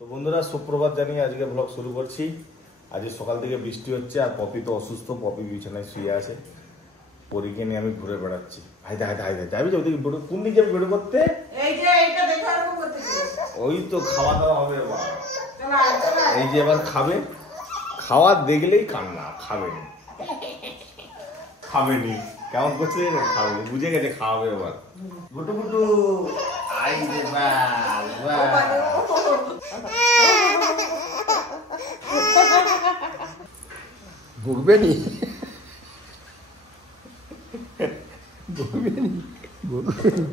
তো বন্ধুরা সুপ্রভাত জানিয়ে আজকে ব্লগ শুরু করছি। আজকে সকাল থেকে বৃষ্টি হচ্ছে আর পপি তো অসুস্থ, পপি বিছানায় শুয়ে আছে। পরীকে নিয়ে আমি ঘুরে বেড়াচ্ছি। হাইদা হাইদা হাইদা যাবি তো ওদিকে কোন দিকে যাবি ভিডিও করতে? এই যে এটা দেখো আর করতে ওই তো খাওয়া দাওয়া হবে এবার। এই যে এবার খাবে, খাওয়া দেখলেই কান্না, খাবে নি খাবে নি কেমন করছে, খাবে নি, বুঝে গেছে খাওয়াবে এবার। গুটু গুটু আই রে বাল ভুগবে নি ভুগবে নি ভুগবে নি।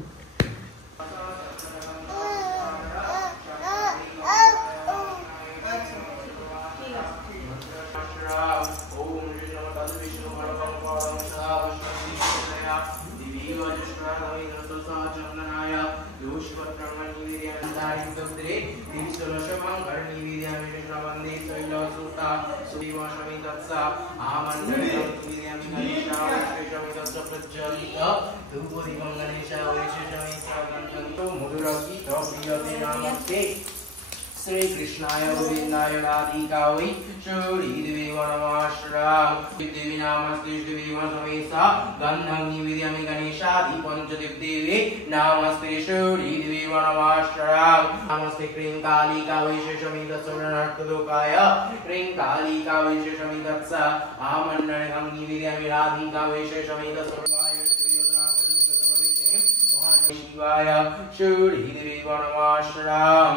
श्री कृष्णाय गोविंदाय राधिकावै शौरी देवी वनमाश्रम देवी नामस्ते देवी वनमेसा गन्धं निवेदयामि गणेशादि पंचदेव देवी नामस्ते शौरी देवी वनमाश्रम नमस्ते क्रीं कालिका वैशेषमिदसुरनर्तलोकाय क्रीं कालिका वैशेषमिदत्स आमन्नरं निवेदयामि राधिका वैशेषमिदसुरवाय शिवाय शौरी देवी वनमाश्रम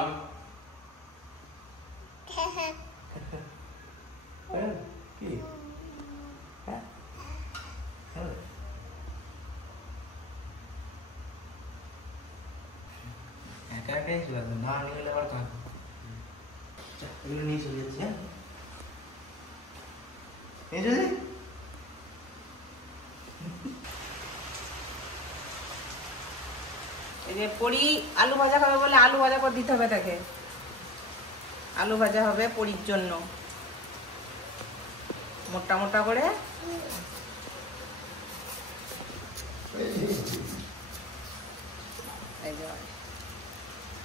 পরি আলু ভাজা খাবে বলে আলু ভাজা করে দিতে হবে তাকে। আলু ভাজা হবে পরির জন্য মোটা মোটা করে।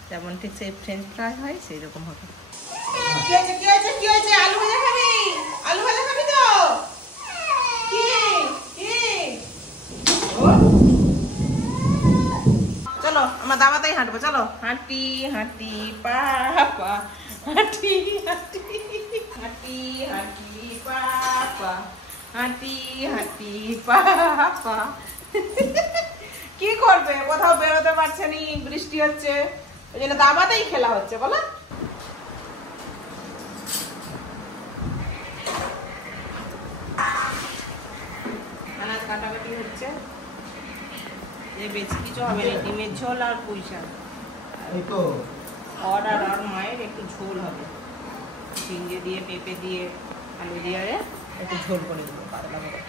যেমন ঠিক সেই ফ্রেঞ্চ ফ্রাই হয় সেই রকম হবে। কি হয়েছে কি হয়েছে কি হয়েছে? আলু ভাজা খাবি? আলু ভাজা খাবি তো? কি কি চলো আমরা দাওয়াতেই হাঁটবো, চলো হাঁটি হাঁটি পা পা হাঁটি হাঁটি হাঁটি হাঁটি পা পা হাঁটি হাঁটি পা পা। কি করবে, কোথাও বেরোতে পারছে নি, বৃষ্টি হচ্ছে, ওই জন্য দাবাতেই খেলা হচ্ছে। বলো আনাজ কাটাকাটি হচ্ছে, বেশি কিছু হবে না, ডিমের ঝোল আর পুঁই শাক। অর্ডার আর মায়ের একটু ঝোল হবে, ঝিঙ্গে দিয়ে পেঁপে দিয়ে আলু দিয়ে একটু ঝোল করে দেবো পাতলা করে।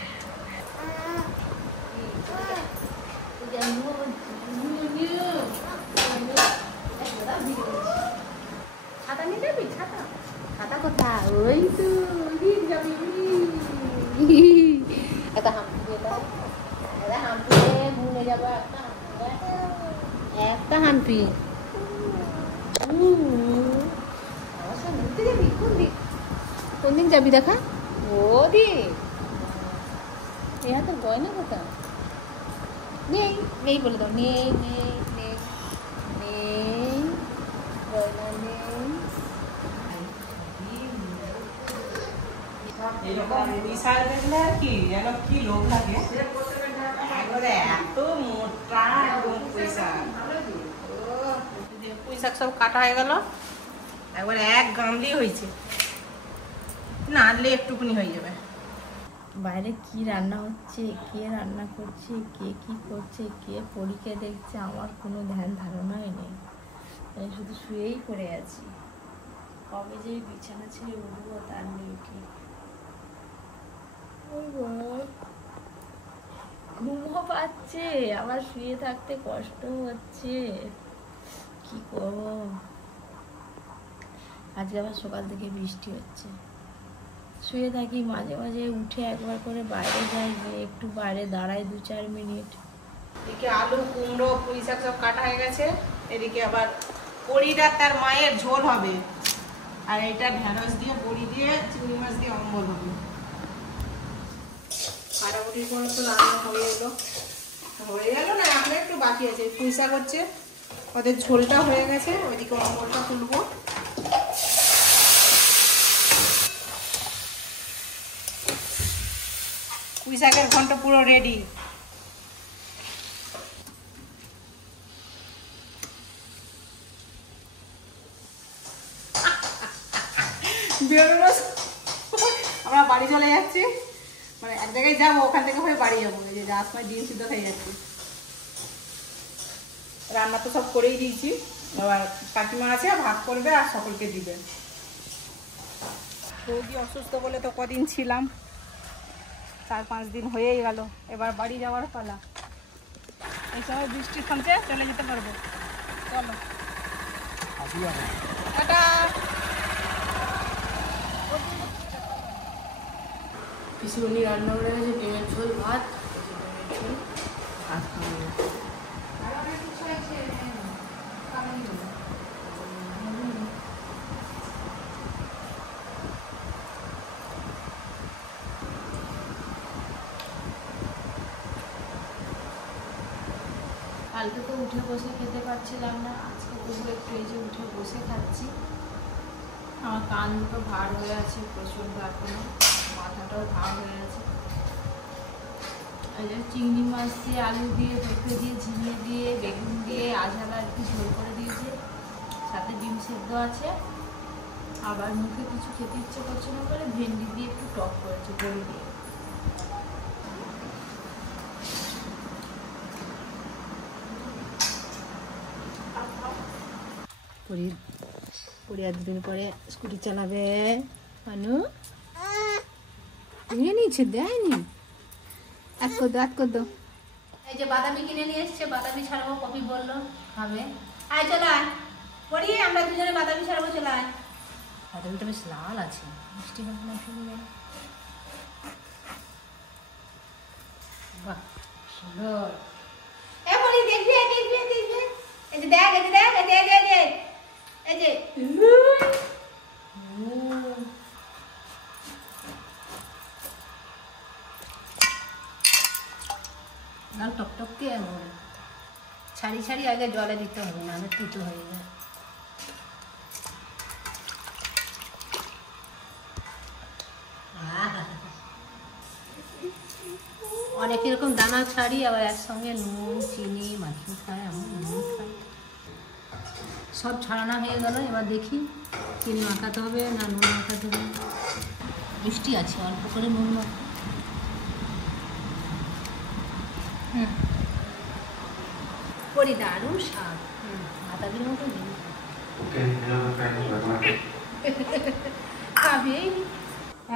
ছাতা নিয়ে যাবি? ছাতা ছাতা কোথায়? ওই তো যাবি একটা হাম্পি, এটা হাম্পিতে ভুলে যাবো। একটা হাম্পি কোন দিন যাবি দেখা? ও দি তো গয়না কোথা নেই নেই বলে দাও। নেই নেই নেই নেই গয়না নেই। এরকম বিশাল দেখলে আর কি যেন কি লোভ লাগে, এত মোটা একদম পুঁই শাক সব কাটা হয়ে গেল, একবার এক গামলি হয়েছে, না আনলে একটুকুনি হয়ে যাবে। বাইরে কি রান্না হচ্ছে, কে রান্না করছে, কে কি করছে, কে পরীকে দেখছে, আমার কোনো ধ্যান ধারণাই নেই। আমি শুধু শুয়েই পড়ে আছি, কবে যে বিছানা ছেড়ে উঠবো তার নেই ঠিক। ঘুমও পাচ্ছে, আবার শুয়ে থাকতে কষ্ট হচ্ছে, কি করবো। আজকে আবার সকাল থেকে বৃষ্টি হচ্ছে, শুয়ে থাকি, মাঝে মাঝে উঠে একবার করে বাইরে যাই, গিয়ে একটু বাইরে দাঁড়াই 2-4 মিনিট। এদিকে আলু কুমড়ো পুঁই শাক সব কাটা হয়ে গেছে, এদিকে আবার পরির আর তার মায়ের ঝোল হবে। আর এটা ঢেঁড়স দিয়ে বড়ি দিয়ে চিংড়ি মাছ দিয়ে অম্বল হবে। কাটাকুটির পরে তো রান্না হয়ে গেল না, এখন একটু বাকি আছে। পুঁই শাক হচ্ছে, ওদের ঝোলটা হয়ে গেছে, ওইদিকে অম্বলটা তুলবো। পুঁই শাকের ঘন্ট পুরো রেডি। বেরোনো আমরা বাড়ি চলে যাচ্ছি, মানে এক জায়গায় যাবো, ওখান থেকে হয়ে বাড়ি যাবো। এই যে যাওয়ার সময় ডিম সিদ্ধ খেয়ে যাচ্ছি। রান্না তো সব করেই দিয়েছি, এবার কাকিমা আছে ভাগ করবে আর সকলকে দিবে। বৌদি অসুস্থ বলে তো কদিন ছিলাম, 4-5 দিন হয়েই গেল। এবার বাড়ি যাওয়ার পালা। এই সময় বৃষ্টি থামছে, চলে যেতে পারবো। চলো টাটা। পিসিমণি রান্না করে গেছে ডিমের ঝোল, ভাত, ভাত খাওয়া। কালকে তো উঠে বসে খেতে পারছিলাম না, আজকে তবু একটু এই যে উঠে বসে খাচ্ছি। আমার কান দুটো ভার হয়ে আছে প্রচণ্ড, এখনো মাথাটাও ভার হয়ে আছে। এই যে চিংড়ি মাছ দিয়ে, আলু দিয়ে, পেঁপে দিয়ে, ঝিঙে দিয়ে, বেগুন দিয়ে আঝালা একটু ঝোল করে দিয়েছে, সাথে ডিম সেদ্ধ আছে। আবার মুখে কিছু খেতে ইচ্ছে করছে না বলে ভেন্ডি দিয়ে একটু টক করেছে বড়ি দিয়ে। পরি আর দুদিন পরে স্কুটি চালাবে। মানু নিয়ে নিচ্ছে, দেয়নি। এক কর দো। এই যে বাদামি কিনে নিয়ে এসছে, বাদামি ছাড়াবো। কপি বললো খাবে। আয় চলো আয় পরি, আমরা দুজনে বাদামি ছাড়াবো, চলো আয়। বাদামিটা বেশ লাল আছে, মিষ্টি হবে না শুনবে। বাহ সুন্দর। এ পরি দেখবি দেখবি দেখবি, এই যে দেখ, এই যে দেখ, এই যে এই যে এই যে লাল টকটকে ছাড়ি ছাড়ি আগে জলে দিতে হবে, না হলে তিতো হয়ে যায়। অনেক এরকম দানা ছাড়ি, আবার একসঙ্গে নুন চিনি মাখিয়ে খায়, আমি নুন খাই। সব ছাড়ানো হয়ে গেল, এবার দেখি চিনি মাখাতে হবে না নুন মাখাতে হবে। মিষ্টি আছে, অল্প করে নুন মাখা। করি দারুণ স্বাদ, বাতাবির মতো জিনিস খাবে।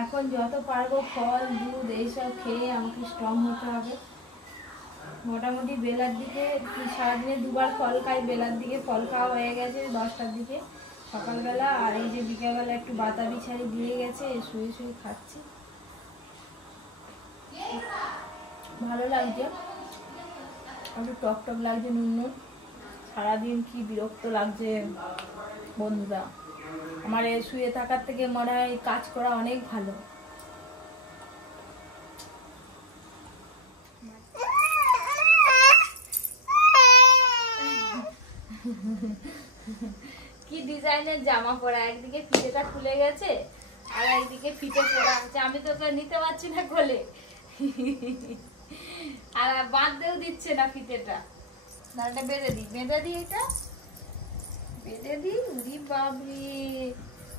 এখন যত পারবো ফল দুধ এইসব খেয়ে আমাকে স্ট্রং হতে হবে। মোটামুটি বেলার দিকে সারাদিনে 2 বার ফল খাই, বেলার দিকে ফল খাওয়া হয়ে গেছে 10টার দিকে সকালবেলা, আর এই যে বিকেলবেলা একটু বাতাবি ছাড়ি দিয়ে গেছে, শুয়ে শুয়ে খাচ্ছি, ভালো লাগছে। একটু টক টক লাগছে, নুন নুন। সারাদিন কি বিরক্ত লাগছে বন্ধুরা। আমার এই শুয়ে থাকার থেকে মনে হয় কাজ করা অনেক ভালো। কি ডিজাইনের জামা পরা, একদিকে ফিতেটা খুলে গেছে আর একদিকে ফিতে পরা আছে। আমি তো ওকে নিতে পারছি না কোলে, আর বাঁধতেও দিচ্ছে না ফিতেটা। নাহলে বেঁধে দিই, এটা বেঁধে দিই। উরি বাবরি,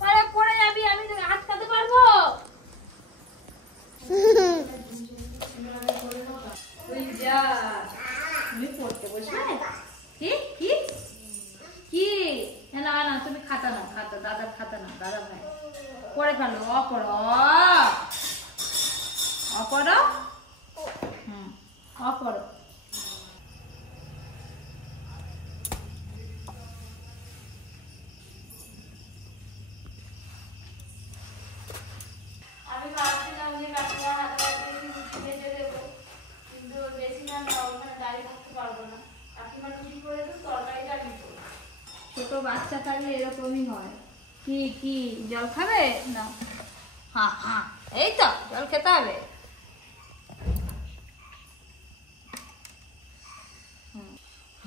আরে পড়ে যাবি, আমি তো আটকাতে পারবো। ওই যা তুমি পড়তে বসে কি কি কি না না, তুমি খাতা না, দাদার খাতা না, দাদা ভাই পড়ে ফেলো। অপড় অপড় অপড়। আমি ভাবছিলাম যে কাকিমা হাতে রুটি ভেজে দেবো, কিন্তু বেশি না ওখানে দাঁড়িয়ে থাকতে পারবো না। কাকিমা রুটি করে তো তরকারিটা নিত। ছোট বাচ্চা থাকলে এরকমই হয়, কি কি জল খাবে না? হ্যাঁ হ্যাঁ, এই তো জল খেতে হবে।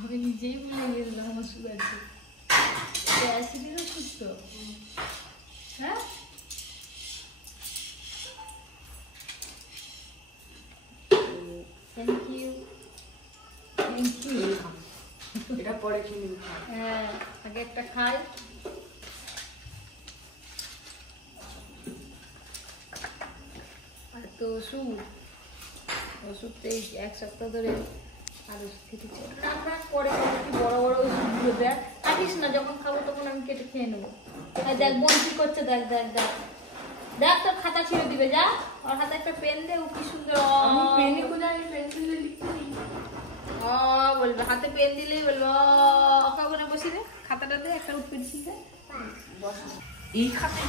আমি নিজেই ভুলে গেলাম আমার সুগার অ্যাসিডের ওষুধ তো। হ্যাঁ থ্যাংক ইউ। Thank you. এটা পরে কিনে হ্যাঁ আগে একটা খাই। আর তো ওষুধ তো এই 1 সপ্তাহ ধরে আর ওষুধ খেতে রান্না করে কি বড় বড় ওষুধগুলো দেখ, কাটিস না, যখন খাবো তখন আমি কেটে খেয়ে নেবো। আর দেখ বোন কি করছে, দেখ দেখ দেখ দেখ, তোর খাতা ছিঁড়ে দিবে, যা ওর হাতে একটা পেন দে, ও কি সুন্দর পেনে কোথায় পেন্সিলে লিখতে নেই। বলবে, হাতে পেন দিলেই বলবে ওখানে বসি দে, খাতাটা দে, একটা পেন্সিল দে, এই খাতায়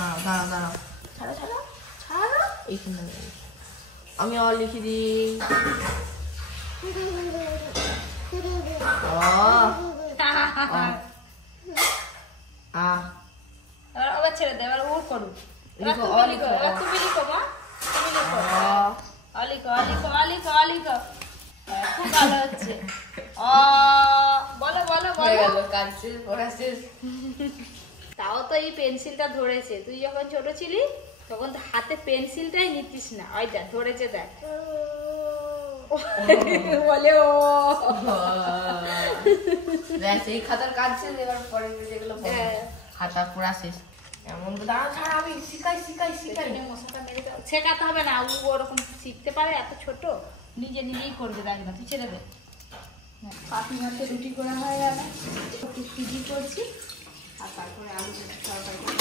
না দাঁড়া ছাড়া ছাড়া ছাড়া এইখানে আমি লিখে দিই। এবার আবার ছেড়ে দে, এবার ওর করুক। এবার লিখো, তুমি লিখো, লিখো, এবার তুমি লিখো মা, তুমি লিখো। অলিখো অলিখো অলিখো অলিখো, খুব ভালো হচ্ছে। বলো বলো বলো। কাজ শেষ, পড়া শেষ। তাও তো এই পেন্সিলটা ধরেছে, তুই যখন ছোট ছিলি তখন তো হাতে পেন্সিলটাই নিতিস না, ওইটা ধরেছে দেখ। বলে ও ব্যাস এই খাতার কাজ শেষ, এবার পরে যেগুলো হ্যাঁ। খাতা পড়া শেষ। এমন তো দাঁড়া ছাড়া, আমি শিখাই মশাটা মেরে দাও, শেখাতে হবে না, ও ওরকম শিখতে পারে, এত ছোট নিজে নিজেই করবে, দেখ না তুই ছেড়ে দে। পাতি ভাতে রুটি করা হয়ে গেল, একটু সুজি করছি, আর তারপরে আলু তরকারি করবো।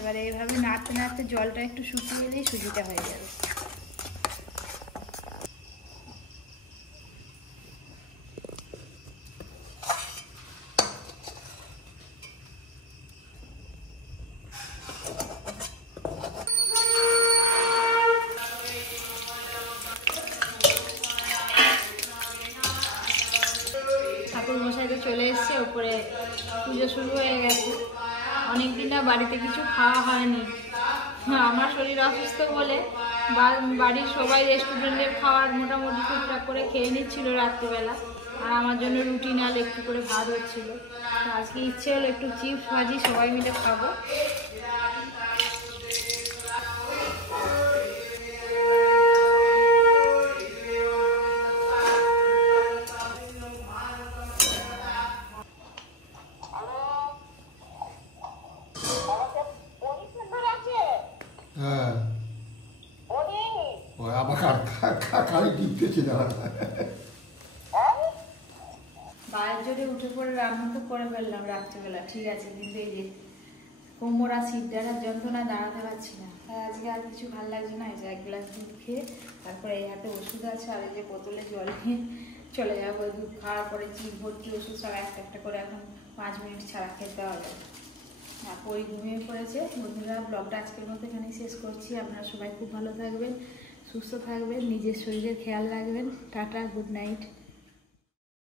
এবারে এইভাবে নাড়তে নাড়তে জলটা একটু শুকিয়ে দিলেই সুজিটা হয়ে যাবে। ঠাকুর মশাই তো চলে এসছে, উপরে পুজো শুরু হয়ে গেছে। অনেকদিন না বাড়িতে কিছু খাওয়া হয়নি, আমার শরীর অসুস্থ বলে বাড়ির সবাই রেস্টুরেন্টের খাওয়ার মোটামুটি টুকটাক করে খেয়ে নিচ্ছিল রাত্রিবেলা, আর আমার জন্য রুটি নাল একটু করে ভাত হচ্ছিল। আজকে ইচ্ছে হলো একটু চিপস ভাজি সবাই মিলে খাবো। হ্যাঁ ও আবার খালি টিপতেছে না। বাইরের জোরে উঠে পড়ে রান্না তো করে ফেললাম রাত্রিবেলা, ঠিক আছে, কিন্তু এই যে কোমর আর সিদ্ধার যন্ত্রণা দাঁড়াতে পারছি না, তাই আজকে আর কিছু ভালো লাগছে না। এই যে 1 গ্লাস দুধ খেয়ে তারপরে এই হাতে ওষুধ আছে, আর এই যে বোতলে জল নিয়ে চলে যাবো। দুধ খাওয়ার পরে চিপ ভর্তি ওষুধ সব একটা একটা করে এখন 5 মিনিট ছাড়া খেতে হবে। পরি ঘুমিয়ে পড়েছে। বন্ধুরা, ব্লগটা আজকের মতো এখানেই শেষ করছি। আপনারা সবাই খুব ভালো থাকবেন, সুস্থ থাকবেন, নিজের শরীরের খেয়াল রাখবেন। Tata, good night.